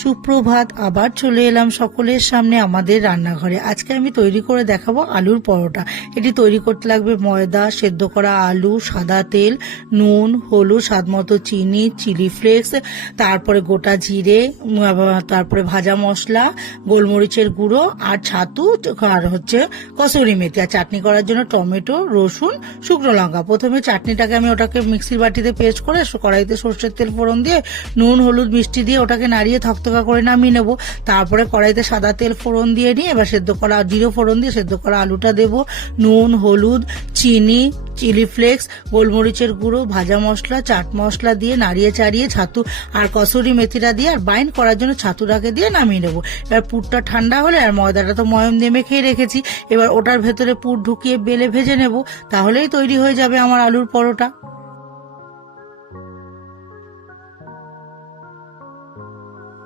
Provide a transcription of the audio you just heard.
সুপ্রভাত, আবার চলে এলাম সকলের সামনে আমাদের রান্নাঘরে। আজকে আমি তৈরি করে দেখাবো আলুর পরোটা। এটি তৈরি করতে লাগবে ময়দা, সেদ্ধ করা আলু, সাদা তেল, নুন, হলুদ, স্বাদ মতো চিনি, চিলি ফ্লেক্স, তারপরে গোটা জিরে, তারপরে ভাজা মশলা, গোলমরিচের গুঁড়ো আর ছাতু, আর কসুরি মেথি। আর চাটনি করার জন্য টমেটো, রসুন, শুকনো লঙ্কা। প্রথমে চাটনিটাকে আমি ওটাকে মিক্সির বাটিতে পেস্ট করে কড়াইতে সর্ষের তেল ফোড়ন দিয়ে নুন, হলুদ, মিষ্টি দিয়ে ওটাকে নাড়িয়ে থকথকা করে নামিয়ে নেবো। তারপরে কড়াইতে সাদা তেল ফোড়ন দিয়ে নিয়ে এবার সেদ্ধ করা জিরে ফোড়ন দিয়ে সেদ্ধ করা আলুটা দেবো। নুন, হলুদ, চিনি, চিলি ফ্লেক্স, গোলমরিচের গুঁড়ো, ভাজা মশলা, চাট মশলা দিয়ে নাড়িয়ে চাড়িয়ে ছাতু আর কসুরি মেথিটা দিয়ে আর বাইন্ড করার জন্য ছাতুটাকে দিয়ে নামিয়ে নেবো। এবার পুরটা ঠান্ডা হলে, আর ময়দাটা তো ময়ম দিয়ে মেখে রেখেছি, এবার ওটার ভেতরে পুর ঢুকিয়ে বেলে ভেজে নেব। তাহলেই তৈরি হয়ে যাবে আমার আলুর পরোটা।